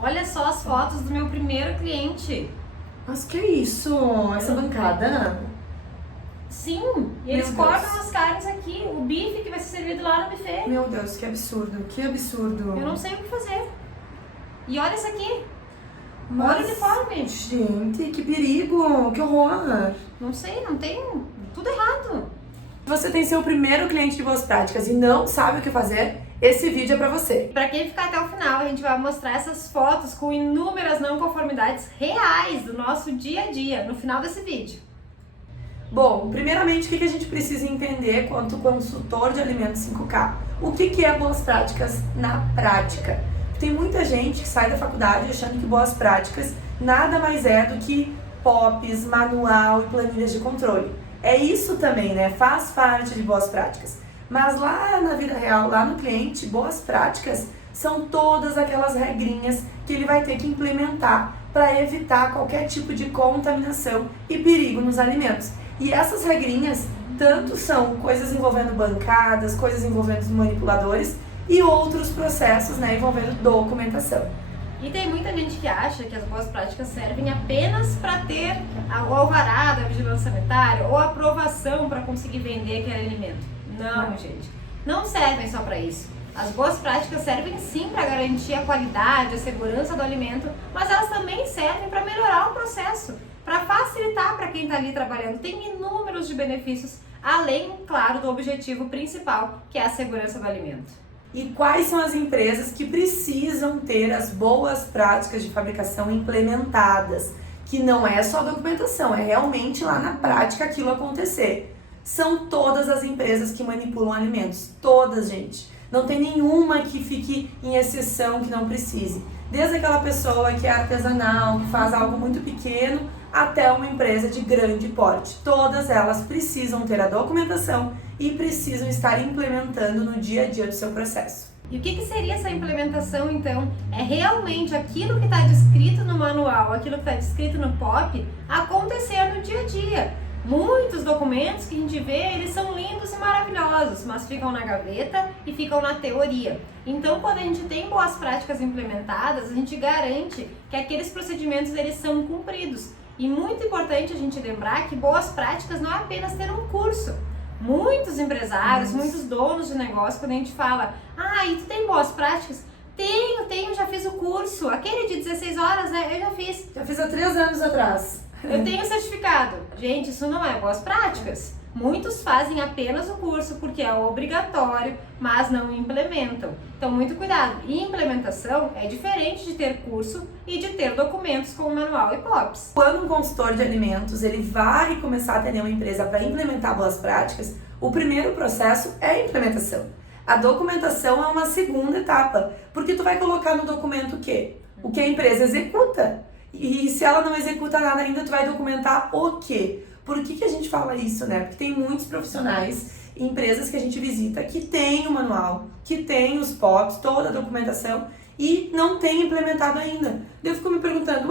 Olha só as fotos do meu primeiro cliente. Mas que isso? Essa bancada? Sim, e eles cortam as carnes aqui, o bife que vai ser servido lá no buffet. Meu Deus, que absurdo, que absurdo. Eu não sei o que fazer. E olha isso aqui. Mas, olha o uniforme. gente, que perigo, que horror. Não sei, não tem tudo errado. Se você tem seu primeiro cliente de boas práticas e não sabe o que fazer, esse vídeo é pra você. Para quem ficar até o final, a gente vai mostrar essas fotos com inúmeras não conformidades reais do nosso dia a dia no final desse vídeo. Bom, primeiramente, o que a gente precisa entender quanto consultor de alimentos 5K? O que é boas práticas na prática? Tem muita gente que sai da faculdade achando que boas práticas nada mais é do que POPs, manual e planilhas de controle. É isso também, né? Faz parte de boas práticas. Mas lá na vida real, lá no cliente, boas práticas são todas aquelas regrinhas que ele vai ter que implementar para evitar qualquer tipo de contaminação e perigo nos alimentos. E essas regrinhas tanto são coisas envolvendo bancadas, coisas envolvendo os manipuladores e outros processos, né, envolvendo documentação. E tem muita gente que acha que as boas práticas servem apenas para ter o alvará da vigilância sanitária ou a aprovação para conseguir vender aquele alimento. Não, gente, não servem só para isso. As boas práticas servem sim para garantir a qualidade, a segurança do alimento, mas elas também servem para melhorar o processo, para facilitar para quem está ali trabalhando. Tem inúmeros de benefícios, além, claro, do objetivo principal, que é a segurança do alimento. E quais são as empresas que precisam ter as boas práticas de fabricação implementadas? Que não é só documentação, é realmente lá na prática aquilo acontecer. São todas as empresas que manipulam alimentos, todas, gente. Não tem nenhuma que fique em exceção, que não precise. Desde aquela pessoa que é artesanal, que faz algo muito pequeno, até uma empresa de grande porte. Todas elas precisam ter a documentação e precisam estar implementando no dia a dia do seu processo. E o que seria essa implementação, então? É realmente aquilo que está descrito no manual, aquilo que está descrito no POP, acontecer no dia a dia. Muitos documentos que a gente vê, eles são lindos e maravilhosos, mas ficam na gaveta e ficam na teoria. Então, quando a gente tem boas práticas implementadas, a gente garante que aqueles procedimentos eles são cumpridos. E muito importante a gente lembrar que boas práticas não é apenas ter um curso. Muitos empresários, muitos donos de negócio, quando a gente fala, e tu tem boas práticas? Tenho, já fiz o curso. Aquele de 16 horas, né? Eu já fiz. Já fiz há 3 anos atrás. Eu tenho certificado. Gente, isso não é boas práticas. Muitos fazem apenas o curso porque é obrigatório, mas não implementam. Então, muito cuidado. E implementação é diferente de ter curso e de ter documentos como manual e POPs. Quando um consultor de alimentos ele vai começar a atender uma empresa para implementar boas práticas, o primeiro processo é a implementação. A documentação é uma segunda etapa, porque tu vai colocar no documento o quê? O que a empresa executa. E se ela não executa nada ainda, tu vai documentar o quê? Por que a gente fala isso, né? Porque tem muitos profissionais, empresas que a gente visita, que tem o manual, que tem os POPs, toda a documentação, e não tem implementado ainda. Eu fico me perguntando,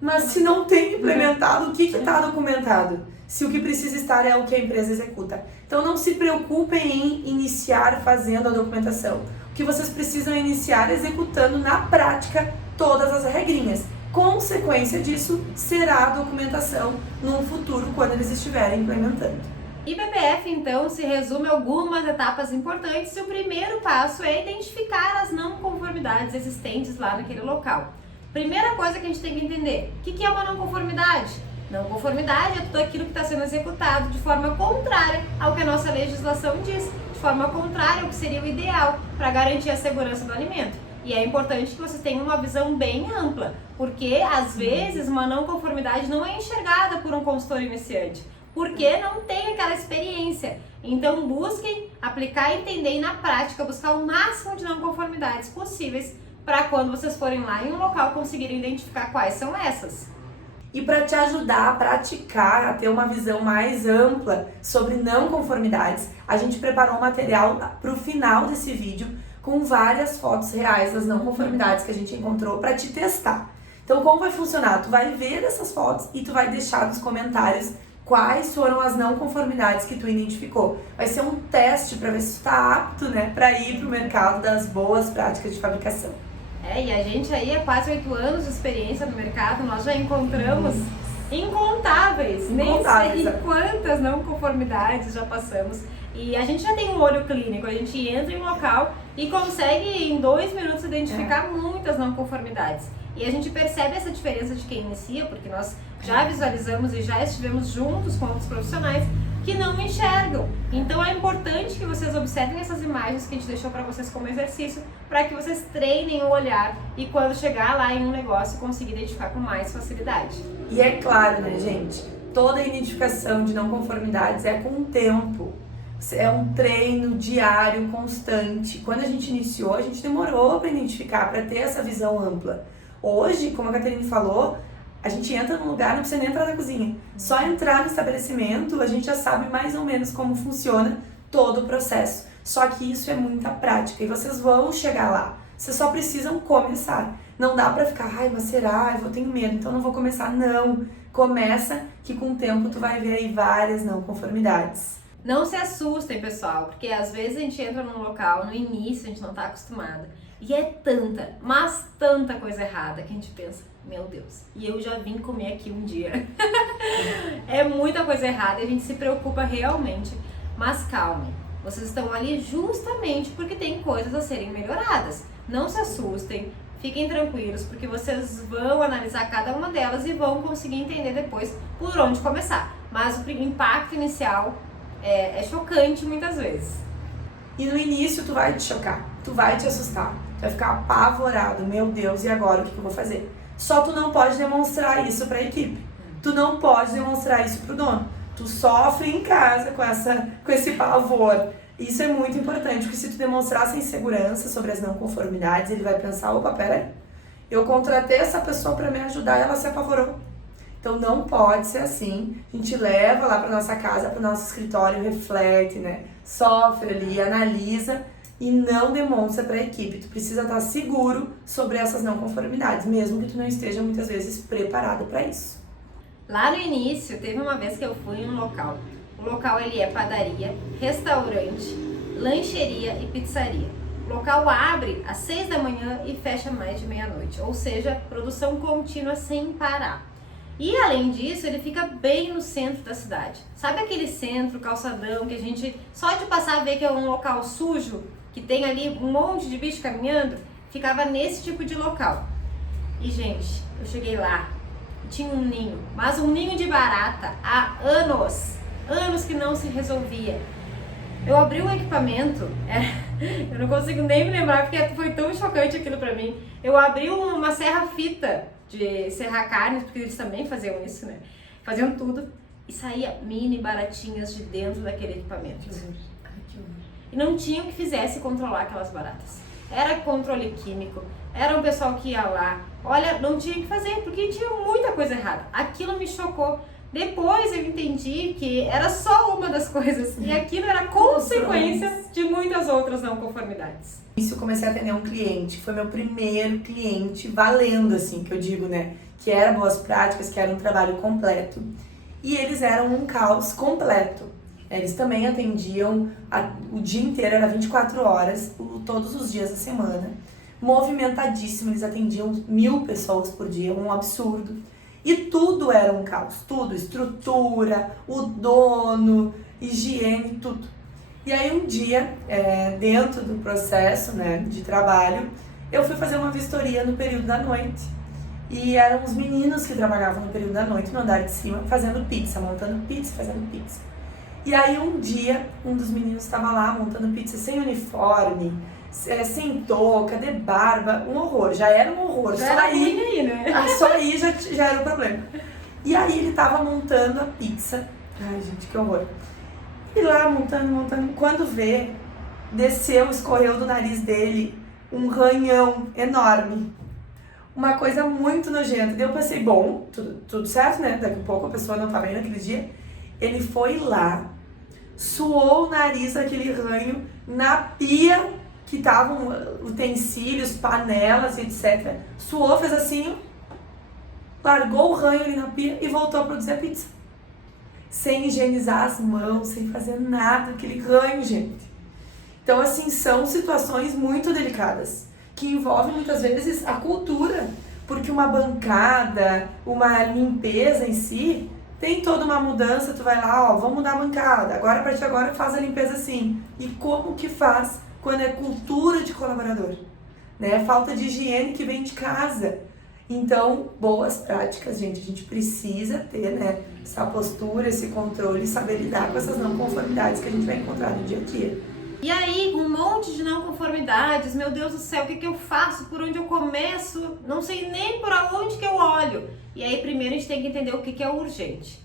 mas se não tem implementado, o que está documentado? Se o que precisa estar é o que a empresa executa. Então não se preocupem em iniciar fazendo a documentação. O que vocês precisam é iniciar executando na prática todas as regrinhas. Consequência disso será a documentação no futuro, quando eles estiverem implementando. E PPF, então, se resume a algumas etapas importantes e o primeiro passo é identificar as não conformidades existentes lá naquele local. Primeira coisa que a gente tem que entender, o que é uma não conformidade? Não conformidade é tudo aquilo que está sendo executado de forma contrária ao que a nossa legislação diz, de forma contrária ao que seria o ideal para garantir a segurança do alimento. E é importante que vocês tenham uma visão bem ampla, porque às vezes uma não conformidade não é enxergada por um consultor iniciante, porque não tem aquela experiência. Então busquem aplicar, entender e na prática buscar o máximo de não conformidades possíveis para quando vocês forem lá em um local conseguirem identificar quais são essas. E para te ajudar a praticar, a ter uma visão mais ampla sobre não conformidades, a gente preparou um material para o final desse vídeo com várias fotos reais das não conformidades que a gente encontrou para te testar. Então, como vai funcionar? Tu vai ver essas fotos e tu vai deixar nos comentários quais foram as não conformidades que tu identificou. Vai ser um teste para ver se tu está apto, né, para ir para o mercado das boas práticas de fabricação. E a gente aí há quase 8 anos de experiência no mercado, nós já encontramos incontáveis, nem sei quantas não conformidades já passamos. E a gente já tem um olho clínico, a gente entra em um local e consegue em 2 minutos identificar muitas não conformidades. E a gente percebe essa diferença de quem inicia, porque nós já visualizamos e já estivemos juntos com outros profissionais que não enxergam. Então é importante que vocês observem essas imagens que a gente deixou para vocês como exercício, para que vocês treinem o olhar e quando chegar lá em um negócio conseguir identificar com mais facilidade. E é claro, né, gente? Toda identificação de não conformidades é com o tempo. É um treino diário, constante. Quando a gente iniciou, a gente demorou para identificar, para ter essa visão ampla. Hoje, como a Caterine falou, a gente entra num lugar, não precisa nem entrar na cozinha. Só entrar no estabelecimento, a gente já sabe mais ou menos como funciona todo o processo. Só que isso é muita prática e vocês vão chegar lá. Vocês só precisam começar. Não dá pra ficar, mas será? Eu tenho medo, então não vou começar. Não. Começa que com o tempo tu vai ver aí várias não conformidades. Não se assustem, pessoal, porque às vezes a gente entra num local, no início a gente não tá acostumada. E é tanta, mas tanta coisa errada que a gente pensa, meu Deus, e eu já vim comer aqui um dia. É muita coisa errada e a gente se preocupa realmente. Mas calmem, vocês estão ali justamente porque tem coisas a serem melhoradas. Não se assustem, fiquem tranquilos, porque vocês vão analisar cada uma delas e vão conseguir entender depois por onde começar. Mas o impacto inicial é chocante muitas vezes. E no início tu vai te chocar, tu vai te assustar, tu vai ficar apavorado, meu Deus, e agora o que eu vou fazer? Só tu não pode demonstrar isso pra equipe, tu não pode demonstrar isso pro dono, tu sofre em casa com esse pavor. Isso é muito importante, porque se tu demonstrar essa insegurança sobre as não conformidades, ele vai pensar, opa, peraí, eu contratei essa pessoa pra me ajudar e ela se apavorou. Então não pode ser assim, a gente leva lá para nossa casa, para o nosso escritório, reflete, né? Sofre ali, analisa e não demonstra para a equipe. Tu precisa estar seguro sobre essas não conformidades, mesmo que tu não esteja muitas vezes preparado para isso. Lá no início, teve uma vez que eu fui em um local. O local ele é padaria, restaurante, lancheria e pizzaria. O local abre às 6 da manhã e fecha mais de meia-noite, ou seja, produção contínua sem parar. E além disso, ele fica bem no centro da cidade. Sabe aquele centro, calçadão, que a gente só de passar vê que é um local sujo, que tem ali um monte de bicho caminhando? Ficava nesse tipo de local. E gente, eu cheguei lá, tinha um ninho, mas um ninho de barata há anos que não se resolvia. Eu abri o equipamento, eu não consigo nem me lembrar porque foi tão chocante aquilo pra mim. Eu abri uma serra-fita de serrar carnes, porque eles também faziam isso, né? Faziam tudo e saía mini baratinhas de dentro daquele equipamento. E não tinha o que fizesse controlar aquelas baratas. Era controle químico, era um pessoal que ia lá. Olha, não tinha o que fazer, porque tinha muita coisa errada. Aquilo me chocou. Depois eu entendi que era só uma das coisas e aquilo era consequência de muitas outras não conformidades. Isso, eu comecei a atender um cliente, foi meu primeiro cliente valendo, assim, que eu digo, né? Que era boas práticas, que era um trabalho completo. E eles eram um caos completo. Eles também atendiam o dia inteiro, era 24 horas, todos os dias da semana. Movimentadíssimo, eles atendiam 1000 pessoas por dia, um absurdo. E tudo era um caos, tudo, estrutura, o dono, higiene, tudo. E aí um dia, dentro do processo, né, de trabalho, eu fui fazer uma vistoria no período da noite. E eram os meninos que trabalhavam no período da noite, no andar de cima, fazendo pizza, montando pizza, fazendo pizza. E aí um dia, um dos meninos estava lá montando pizza sem uniforme, sem touca, de barba, um horror, já era um horror. Já era ruim aí, né? Só aí já era o problema. E aí ele tava montando a pizza, ai gente, que horror. E lá montando, quando vê, escorreu do nariz dele um ranhão enorme. Uma coisa muito nojenta. Daí eu pensei, bom, tudo certo, né? Daqui a pouco a pessoa não tá bem naquele dia. Ele foi lá, suou o nariz daquele ranho na pia que estavam utensílios, panelas, etc. Suou, fez assim, largou o ranho ali na pia e voltou a produzir a pizza. Sem higienizar as mãos, sem fazer nada, aquele ranho, gente. Então, assim, são situações muito delicadas, que envolve muitas vezes a cultura, porque uma bancada, uma limpeza em si, tem toda uma mudança, tu vai lá, ó, vamos mudar a bancada, agora a partir de agora faz a limpeza assim. E como que faz quando é cultura de colaborador? Né? Falta de higiene que vem de casa. Então, boas práticas, gente, a gente precisa ter, né, essa postura, esse controle, saber lidar com essas não conformidades que a gente vai encontrar no dia a dia. E aí, um monte de não conformidades, meu Deus do céu, o que eu faço? Por onde eu começo? Não sei nem por onde que eu olho. E aí, primeiro a gente tem que entender o que é urgente.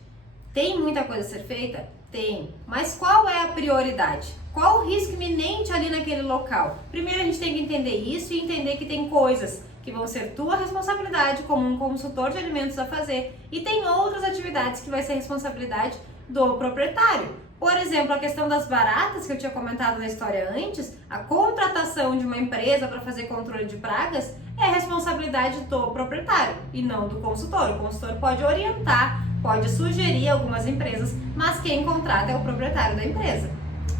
Tem muita coisa a ser feita? Tem. Mas qual é a prioridade? Qual o risco iminente ali naquele local? Primeiro a gente tem que entender isso e entender que tem coisas que vão ser tua responsabilidade como um consultor de alimentos a fazer. E tem outras atividades que vai ser responsabilidade do proprietário. Por exemplo, a questão das baratas que eu tinha comentado na história antes, a contratação de uma empresa para fazer controle de pragas é responsabilidade do proprietário e não do consultor. O consultor pode orientar, pode sugerir algumas empresas, mas quem contrata é o proprietário da empresa.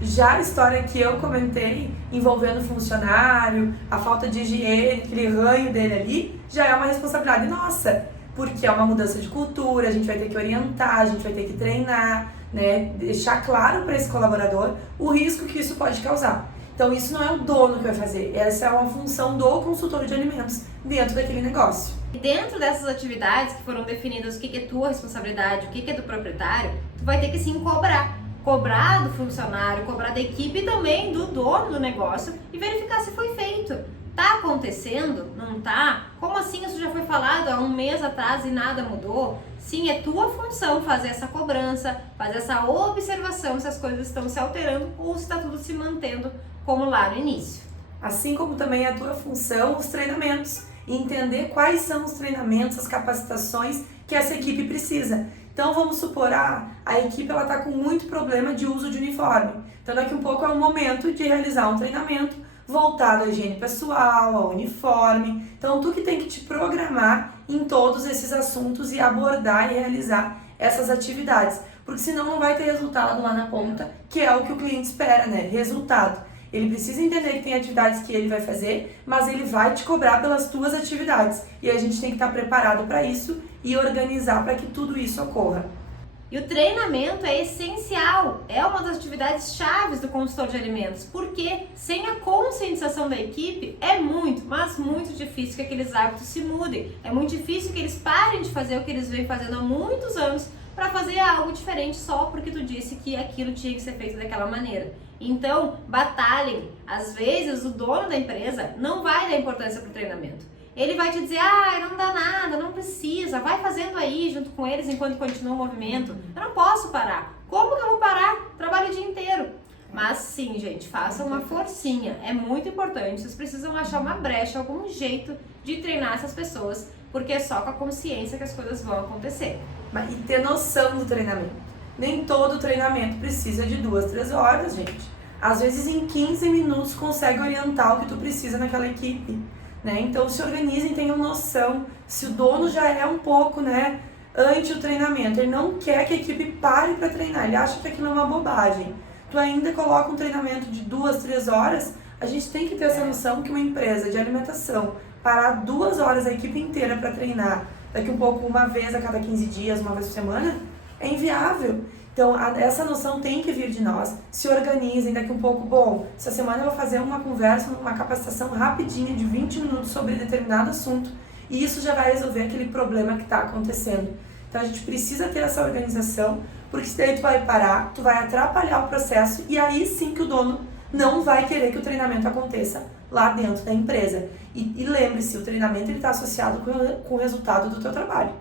Já a história que eu comentei, envolvendo o funcionário, a falta de higiene, aquele ranho dele ali, já é uma responsabilidade nossa, porque é uma mudança de cultura, a gente vai ter que orientar, a gente vai ter que treinar, né, deixar claro para esse colaborador o risco que isso pode causar. Então isso não é o dono que vai fazer, essa é uma função do consultor de alimentos dentro daquele negócio. E dentro dessas atividades que foram definidas, o que é tua responsabilidade, o que é do proprietário, tu vai ter que sim cobrar. Cobrar do funcionário, cobrar da equipe e também do dono do negócio e verificar se foi feito. Tá acontecendo? Não tá? Como assim isso já foi falado há um mês atrás e nada mudou? Sim, é tua função fazer essa cobrança, fazer essa observação se as coisas estão se alterando ou se está tudo se mantendo como lá no início. Assim como também é a tua função os treinamentos e entender quais são os treinamentos, as capacitações que essa equipe precisa. Então vamos supor, a equipe está com muito problema de uso de uniforme. Então daqui a um pouco é o momento de realizar um treinamento voltado à higiene pessoal, ao uniforme. Então tu que tem que te programar em todos esses assuntos e abordar e realizar essas atividades. Porque senão não vai ter resultado lá na ponta, que é o que o cliente espera, né? Resultado. Ele precisa entender que tem atividades que ele vai fazer, mas ele vai te cobrar pelas tuas atividades. E a gente tem que estar preparado para isso e organizar para que tudo isso ocorra. E o treinamento é essencial, é uma das atividades chaves do consultor de alimentos, porque sem a conscientização da equipe é muito, mas muito difícil que aqueles hábitos se mudem. É muito difícil que eles parem de fazer o que eles vêm fazendo há muitos anos para fazer algo diferente só porque tu disse que aquilo tinha que ser feito daquela maneira. Então, batalhem. Às vezes o dono da empresa não vai dar importância para o treinamento. Ele vai te dizer, não dá nada, não precisa, vai fazendo aí junto com eles enquanto continua o movimento. Eu não posso parar. Como que eu vou parar? Trabalho o dia inteiro. Mas sim, gente, façam uma forcinha. É muito importante. Vocês precisam achar uma brecha, algum jeito de treinar essas pessoas, porque é só com a consciência que as coisas vão acontecer. E ter noção do treinamento. Nem todo treinamento precisa de 2, 3 horas, gente. Às vezes em 15 minutos consegue orientar o que tu precisa naquela equipe. Né? Então se organizem, tenham noção. Se o dono já é um pouco, né, anti o treinamento, ele não quer que a equipe pare para treinar, ele acha que aquilo é uma bobagem. Tu ainda coloca um treinamento de 2, 3 horas, a gente tem que ter essa noção que uma empresa de alimentação parar 2 horas a equipe inteira para treinar, daqui um pouco uma vez a cada 15 dias, uma vez por semana, é inviável. Então, essa noção tem que vir de nós. Se organizem, daqui um pouco, bom, essa semana eu vou fazer uma conversa, uma capacitação rapidinha de 20 minutos sobre determinado assunto e isso já vai resolver aquele problema que está acontecendo. Então, a gente precisa ter essa organização, porque se daí tu vai parar, tu vai atrapalhar o processo e aí sim que o dono não vai querer que o treinamento aconteça lá dentro da empresa. E lembre-se, o treinamento está associado com o resultado do teu trabalho.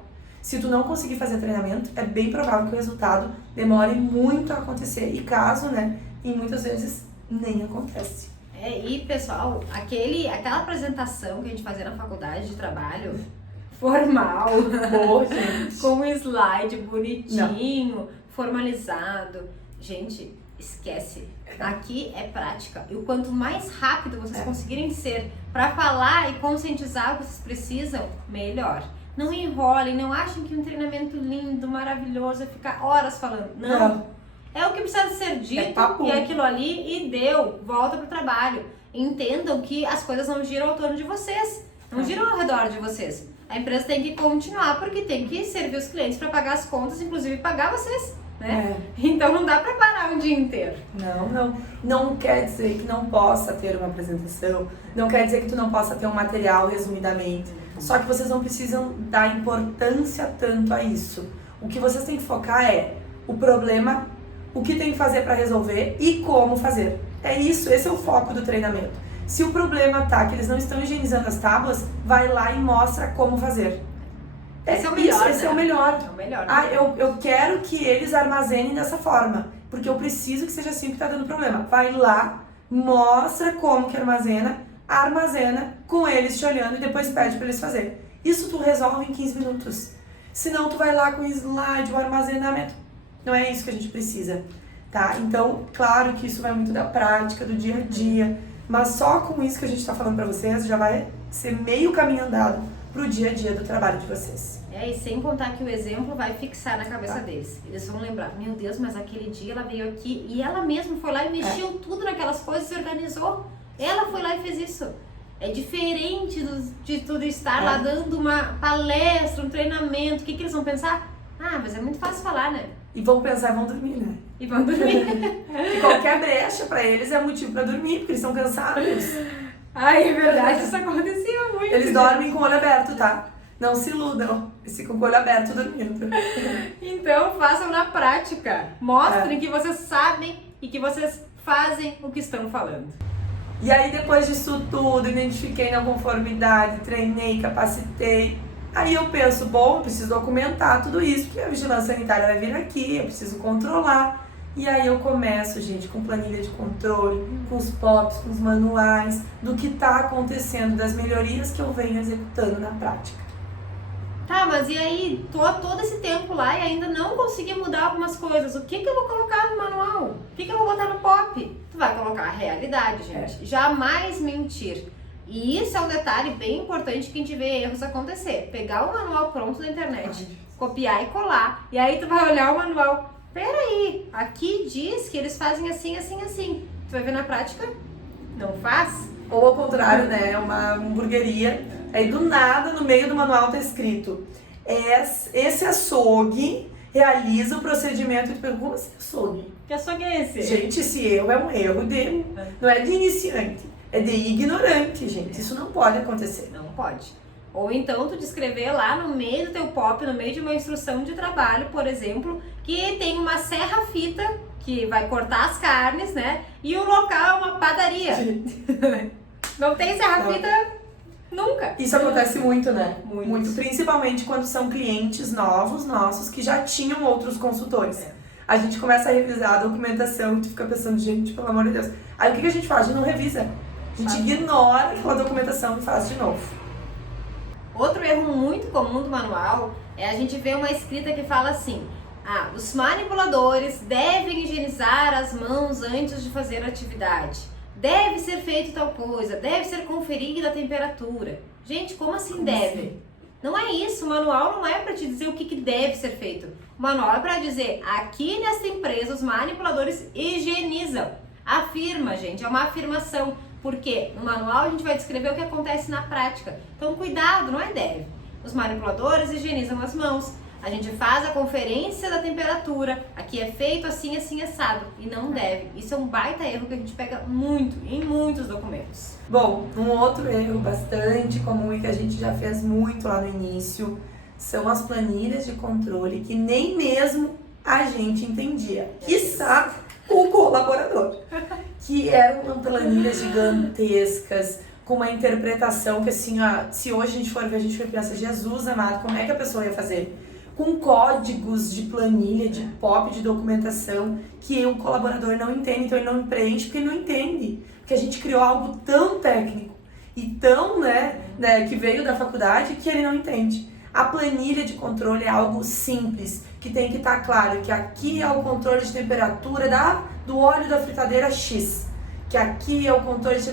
Se tu não conseguir fazer treinamento, é bem provável que o resultado demore muito a acontecer. E caso, né, e muitas vezes nem acontece. E pessoal, aquela apresentação que a gente fazia na faculdade de trabalho, formal, com um slide bonitinho, formalizado. Gente, esquece. Aqui é prática. E o quanto mais rápido vocês conseguirem ser para falar e conscientizar o que vocês precisam, melhor. Não enrolem, não achem que um treinamento lindo, maravilhoso é ficar horas falando. Não. É o que precisa ser dito e aquilo ali e deu. Volta pro trabalho. entendam que as coisas não giram ao torno de vocês, não giram ao redor de vocês. A empresa tem que continuar porque tem que servir os clientes para pagar as contas, inclusive pagar vocês, né? Então não dá para parar um dia inteiro. Não quer dizer que não possa ter uma apresentação, não quer dizer que tu não possa ter um material resumidamente, só que vocês não precisam dar importância tanto a isso. O que vocês têm que focar é o problema, o que tem que fazer para resolver e como fazer. É isso, esse é o foco do treinamento. Se o problema tá que eles não estão higienizando as tábuas, vai lá e mostra como fazer. Esse é o melhor, esse é o melhor. É o melhor. Eu quero que eles armazenem dessa forma, porque eu preciso que seja assim que tá dando problema. Vai lá, mostra como que armazena com eles te olhando e depois pede para eles fazerem. Isso tu resolve em 15 minutos. Senão tu vai lá com o slide, o armazenamento. Não é isso que a gente precisa, tá? Então, claro que isso vai muito da prática, do dia a dia, mas só com isso que a gente está falando para vocês já vai ser meio caminho andado pro dia a dia do trabalho de vocês. E sem contar que o exemplo vai fixar na cabeça deles. Eles vão lembrar, meu Deus, mas aquele dia ela veio aqui e ela mesma foi lá e mexeu tudo naquelas coisas e se organizou. Ela foi lá e fez isso. É diferente de tudo estar lá dando uma palestra, um treinamento. O que eles vão pensar? Ah, mas é muito fácil falar, né? E vão pensar e vão dormir, né? E vão dormir. E qualquer brecha pra eles é motivo pra dormir, porque eles estão cansados. Ai, é verdade, isso acontecia muito. Eles dormem com o olho aberto, tá? Não se iludam, eles ficam com o olho aberto dormindo. Então façam na prática. Mostrem que vocês sabem e que vocês fazem o que estão falando. E aí depois disso tudo, identifiquei não conformidade, treinei, capacitei. Aí eu penso, bom, eu preciso documentar tudo isso, porque a vigilância sanitária vai vir aqui, eu preciso controlar. E aí eu começo, gente, com planilha de controle, com os POPs, com os manuais, do que está acontecendo, das melhorias que eu venho executando na prática. Tá, mas e aí, tô todo esse tempo lá e ainda não consegui mudar algumas coisas. O que eu vou colocar no manual? O que eu vou botar no POP? Tu vai colocar a realidade, gente. Jamais mentir. E isso é um detalhe bem importante que a gente vê erros acontecer. Pegar o manual pronto da internet, copiar e colar. E aí tu vai olhar o manual. Peraí, aqui diz que eles fazem assim, assim, assim. Tu vai ver na prática? Não faz? Ou ao contrário, né? Uma hamburgueria. Aí do nada, no meio do manual tá escrito: esse açougue realiza o procedimento. E tu pergunta, como assim açougue? Que açougue é esse? Gente, esse erro é um erro de... Não é de iniciante, é de ignorante, gente. Isso não pode acontecer. Não pode. Ou então tu descrever lá no meio do teu POP, no meio de uma instrução de trabalho, por exemplo, que tem uma serra-fita que vai cortar as carnes, né? E o local é uma padaria. Não tem serra-fita nunca. Isso acontece muito, né? Muito. Principalmente quando são clientes novos nossos que já tinham outros consultores. A gente começa a revisar a documentação e tu fica pensando, gente, pelo amor de Deus. Aí o que a gente faz? A gente não revisa. A gente ignora aquela documentação e faz de novo. Outro erro muito comum do manual é a gente ver uma escrita que fala assim: os manipuladores devem higienizar as mãos antes de fazer a atividade. Deve ser feito tal coisa, deve ser conferida a temperatura. Gente, como assim deve? Não é isso, o manual não é para te dizer o que deve ser feito. O manual é para dizer, aqui nessa empresa os manipuladores higienizam. Afirma, gente, é uma afirmação. Porque no manual a gente vai descrever o que acontece na prática. Então cuidado, não é deve. Os manipuladores higienizam as mãos. A gente faz a conferência da temperatura. Aqui é feito assim, assim, assado. E não deve. Isso é um baita erro que a gente pega muito, em muitos documentos. Bom, um outro erro bastante comum e que a gente já fez muito lá no início são as planilhas de controle que nem mesmo a gente entendia. Quiçá o colaborador. Que eram planilhas gigantescas, com uma interpretação que assim, se hoje a gente for ver, a gente vai pensar, Jesus amado, como é que a pessoa ia fazer? Com códigos de planilha, de POP, de documentação, que o colaborador não entende, então ele não preenche porque ele não entende. Porque a gente criou algo tão técnico e tão, né, que veio da faculdade que ele não entende. A planilha de controle é algo simples, que tem que estar claro que aqui é o controle de temperatura do óleo da fritadeira X, que aqui é o controle de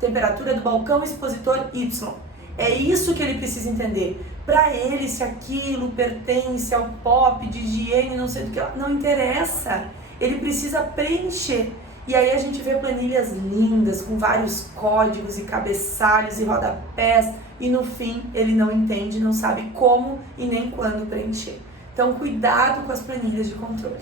temperatura do balcão expositor Y. É isso que ele precisa entender. Para ele, se aquilo pertence ao POP de higiene, não sei do que, não interessa. Ele precisa preencher. E aí a gente vê planilhas lindas, com vários códigos e cabeçalhos e rodapés, e no fim ele não entende, não sabe como e nem quando preencher. Então cuidado com as planilhas de controle.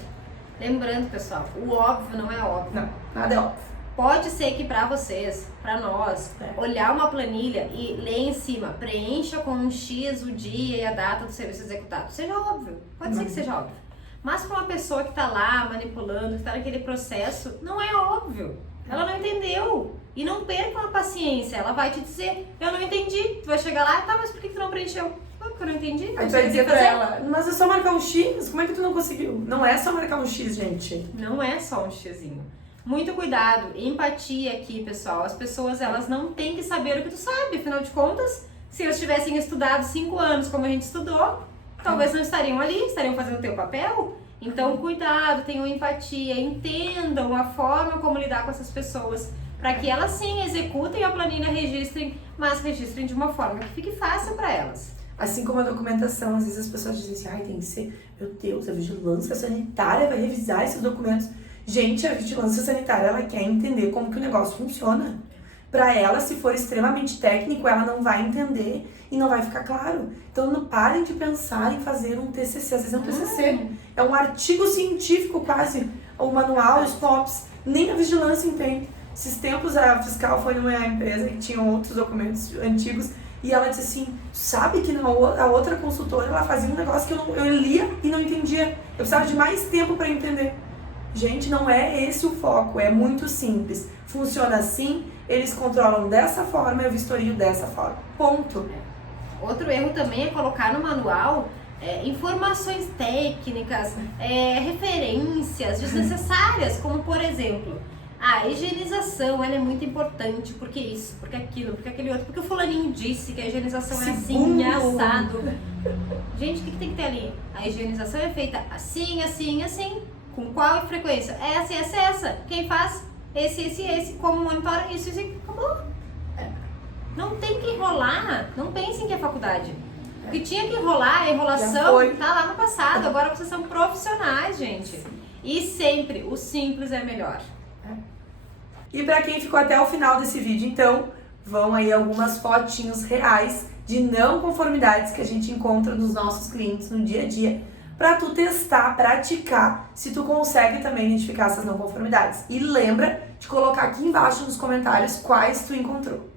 Lembrando, pessoal, o óbvio não é óbvio. Não, nada é óbvio. Pode ser que para vocês, para nós, olhar uma planilha e ler em cima, preencha com um X o dia e a data do serviço executado. Seja óbvio, pode ser que seja óbvio. Mas para uma pessoa que está lá manipulando, que está naquele processo, não é óbvio. Ela não entendeu. E não perca a paciência. Ela vai te dizer, eu não entendi. Tu vai chegar lá, tá, mas por que tu não preencheu? Porque eu não entendi. Aí tu vai dizer pra ela, mas é só marcar um X? Como é que tu não conseguiu? Não é só marcar um X, gente. Não é só um xizinho. Muito cuidado, empatia aqui, pessoal. As pessoas, elas não têm que saber o que tu sabe. Afinal de contas, se eles tivessem estudado 5 anos como a gente estudou, talvez não estariam ali, estariam fazendo o teu papel. Então, cuidado, tenham empatia, entendam a forma como lidar com essas pessoas, para que elas sim executem a planilha, registrem, mas registrem de uma forma que fique fácil para elas. Assim como a documentação, às vezes as pessoas dizem assim, ai, tem que ser, meu Deus, a vigilância sanitária vai revisar esses documentos. Gente, a vigilância sanitária, ela quer entender como que o negócio funciona. Para ela, se for extremamente técnico, ela não vai entender e não vai ficar claro. Então, não parem de pensar em fazer um TCC. Às vezes é um TCC, é um artigo científico quase, o manual, os POPs. Nem a vigilância entende. Esses tempos a fiscal foi numa empresa que tinha outros documentos antigos e ela disse assim, sabe que a outra consultora, ela fazia um negócio que eu lia e não entendia. Eu precisava de mais tempo para entender. Gente, não é esse o foco, é muito simples. Funciona assim, eles controlam dessa forma, eu vistorio dessa forma. Ponto. Outro erro também é colocar no manual informações técnicas, referências desnecessárias, como por exemplo, a higienização, ela é muito importante, porque isso, porque aquilo, porque aquele outro, porque o fulaninho disse que a higienização é assim, assado. Gente, o que tem que ter ali? A higienização é feita assim, assim, assim. Com qual frequência? Essa. Quem faz? Esse. Como monitora? Isso. Acabou. Não tem que enrolar. Não pensem que é faculdade. O que tinha que enrolar, a enrolação, tá lá no passado. Agora vocês são profissionais, gente. E sempre, o simples é melhor. E para quem ficou até o final desse vídeo, então, vão aí algumas fotinhos reais de não conformidades que a gente encontra nos nossos clientes no dia a dia, para tu testar, praticar, se tu consegue também identificar essas não conformidades. E lembra de colocar aqui embaixo nos comentários quais tu encontrou.